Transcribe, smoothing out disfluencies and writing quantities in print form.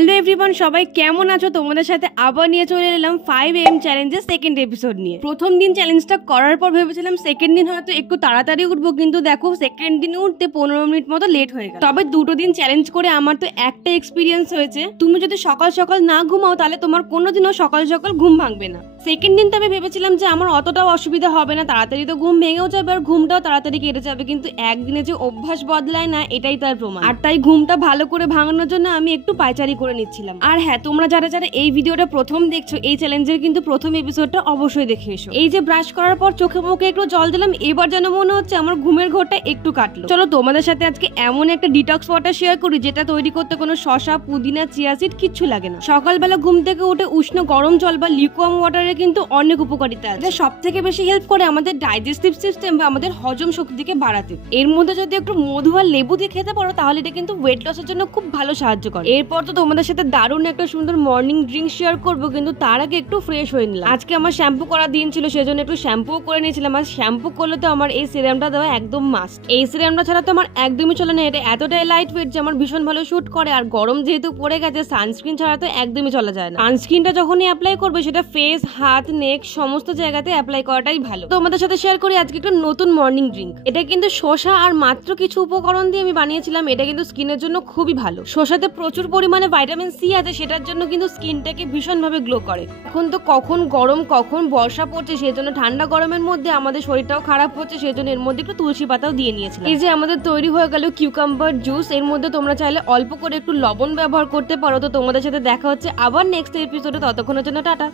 Hello everyone, সবাই কেমন আছো? তোমাদের সাথে আবার নিয়ে চলে এলাম 5 AM চ্যালেঞ্জের সেকেন্ড এপিসোড নিয়ে। প্রথম দিন চ্যালেঞ্জটা করার পর ভেবেছিলাম সেকেন্ড দিন হয়তো একটু তাড়াতাড়ি উঠবো, কিন্তু দেখো সেকেন্ড দিন উঠতে 15 মিনিট মতো লেট হয়ে গেল। তবে দুটো দিন চ্যালেঞ্জ করে আমার তো একটা এক্সপিরিয়েন্স হয়েছে, তুমি যদি সকাল সকাল না ঘুমাও তাহলে তোমার কোনোদিনও সকাল সকাল ঘুম ভাঙবে না। সেকেন্ড দিন তবে ভেবেছিলাম যে আমার অতটাও অসুবিধা হবে না, তাড়াতাড়ি তো ঘুম ভেঙেও যাবে আর ঘুমটাও তাড়াতাড়ি কেটে যাবে, কিন্তু একদিনে যে অভ্যাস বদলায় না এটাই তার প্রমাণ। আর তাই ঘুমটা ভালো করে ভাঙানোর জন্য আমি একটু পায়চারি করে নিচ্ছিলাম। আর হ্যাঁ, তোমরা যারা যারা এই ভিডিওটা প্রথম দেখছো, এই চ্যালেঞ্জের কিন্তু প্রথম এপিসোডটা অবশ্যই দেখে এসো। এই যে ব্রাশ করার পর চোখে মুখে একটু জল দিলাম, এবার যেন মনে হচ্ছে আমার ঘুমের ঘরটা একটু কাটলো। চলো তোমাদের সাথে আজকে এমন একটা ডিটক্স ওয়াটার শেয়ার করি যেটা তৈরি করতে কোনো শসা, পুদিনা, চিয়া সিড কিচ্ছু লাগে না। সকালবেলা ঘুম থেকে উঠে উষ্ণ গরম জল বা লিকুয়াম ওয়াটারের কিন্তু অনেক উপকারিতা আছে। সব থেকে বেশি হেল্প করে আমাদের ডাইজেস্টিভ সিস্টেম বা আমাদের হজম শক্তিকে বাড়াতে। এর মধ্যে যদি একটু মধু আর লেবু দিয়ে খেতে পারো তাহলে এটা কিন্তু ওয়েট লসের জন্য খুব ভালো সাহায্য করে। এরপর তো তোমাদের সাথে দারুণ একটা সুন্দর মর্নিং ড্রিঙ্ক শেয়ার করবো, কিন্তু তার আগে একটু ফ্রেশ হয়ে নিলাম। আজকে আমার শ্যাম্পু করার দিন ছিল, সেজন্য একটু শ্যাম্পু করে নিয়েছিলাম। আর শ্যাম্পু করলে তো আমার এই সিরামটা দেওয়া একদম মাস্ট। এই সিরামটা ছাড়া তো আমার একদমই চলে না। এটা এতটাই লাইট ওয়েট যে আমার ভীষণ ভালো শুট করে। আর গরম যেহেতু পড়ে গেছে, সানস্ক্রিন ছাড়া তো একদমই চলা যায় না। সানস্ক্রিনটা যখনই অ্যাপ্লাই করবে সেটা ফেস, হাত, নেক সমস্ত জায়গাতে অ্যাপ্লাই করাটাই ভালো। তোমাদের সাথে শেয়ার করি আজকে একটা নতুন মর্নিং ড্রিঙ্ক। এটা কিন্তু শসা আর মাত্র কিছু উপকরণ দিয়ে আমি বানিয়েছিলাম। এটা কিন্তু স্কিনের জন্য খুবই ভালো। শসাতে প্রচুর পরিমাণে ভাইটামিন সি আছে, সেটার জন্য কিন্তু স্কিনটাকে ভীষণভাবে গ্লো করে। এখন তো কখন গরম কখন বর্ষা পড়ছে, সেই জন্য ঠান্ডা গরমের মধ্যে আমাদের শরীরটাও খারাপ হচ্ছে, সেই জন্য এর মধ্যে একটু তুলসী পাতাও দিয়ে নিয়েছিলাম। এই যে আমাদের তৈরি হয়ে গেল কিউকাম্বার জুস। এর মধ্যে তোমরা চাইলে অল্প করে একটু লবণ ব্যবহার করতে পারো। তো তোমাদের সাথে দেখা হচ্ছে আবার নেক্সট এপিসোডে, ততক্ষণের জন্য টাটা।